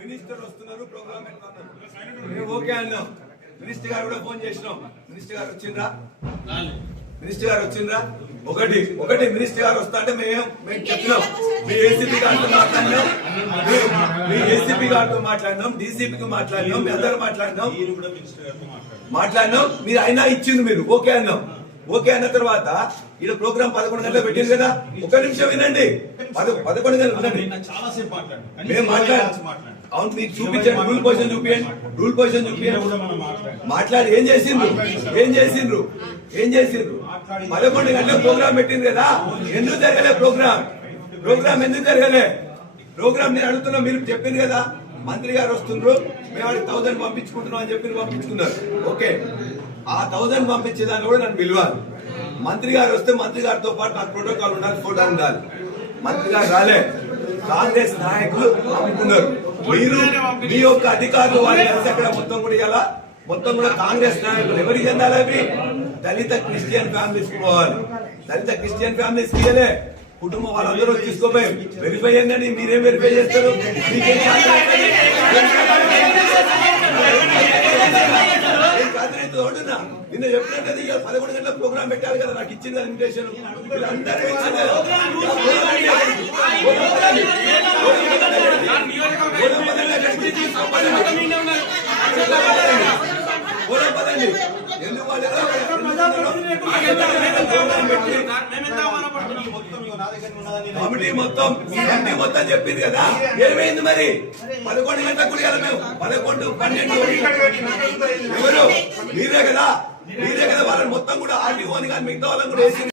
Minister వస్తున్నారు programme okay అన్నాం. Minister గారు కూడా ఫోన్ చేసినాం. మినిస్టర్ గారు వచ్చిండ్రా? మినిస్టర్ గారు వచ్చిండ్రా? ఒకటి మినిస్టర్ గారు వస్తా అంటే మేము చెప్పినాం. మీ ఏసీపీ గారితో మాట్లాడినాం, మీ ఏసీపీ గారితో మాట్లాడినాం, డీసీపీకి మాట్లాడినాం, మీ అందరూ మాట్లాడినాం. మీరు అయినా ఇచ్చింది, మీరు ఓకే అన్నాం. ఓకే అన్న తర్వాత ఈ ప్రోగ్రామ్ 11 గంటలకు పెట్టింది కదా. ఒక నిమిషం వినండి. 11 గంటలు వినండి. మేము అవును, మీకు చూపించండి. రూల్ పొజిషన్ చూపించండి. రూల్ పొజిషన్ చూపించండి. మాట్లాడి ఏం చేసిండ్రు? 11 గంటలకు ప్రోగ్రామ్ పెట్టింది కదా. ఎందుకు జరగలే ప్రోగ్రామ్ ఎందుకు జరగలే? ప్రోగ్రామ్ నేను అడుగుతున్నా. మీరు చెప్పింది కదా మంత్రి గారు వస్తుండ్రు, మేము 1000 పంపించుకుంటున్నాం అని చెప్పి పంపించుకున్నారు. ఓకే, ఆ 1000 పంపించేదాన్ని కూడా నన్ను పిలవాలి. మంత్రి గారు వస్తే మంత్రి గారితో పాటు నాకు ప్రోటోకాల్ ఉండాలి, ఫోటో ఉండాలి. మంత్రి గారు రాలే. కాంగ్రెస్ నాయకులు పంపుతున్నారు. మీరు మీ యొక్క అధికారులు వాళ్ళు కలిసి అక్కడ మొత్తం కూడా కాంగ్రెస్ నాయకులు ఎవరికి చెందాలి? అవి దళిత క్రిస్టియన్ ఫ్యామిలీస్ కి పోవాలి. దళిత క్రిస్టియన్ ఫ్యామిలీస్ కి కుటుంబం వాళ్ళందరూ తీసుకోపోయి వెరిఫై అయ్యండి. మీరేం వెరిఫై చేస్తారు? నిన్న చెప్పినట్టు 11 గంటల ప్రోగ్రామ్ పెట్టాలి కదా. నాకు ఇచ్చింది ఇన్విటేషన్. అందరూ కమిటీ మొత్తం చెప్పింది కదా. ఏమైంది మరి? 11 గంటలకు కూడా మేము 11, 12 ఎవరు? మీరే కదా వాళ్ళని మొత్తం కూడా ఆర్టీఓని కానీ మిగతా వాళ్ళని కూడా వేసి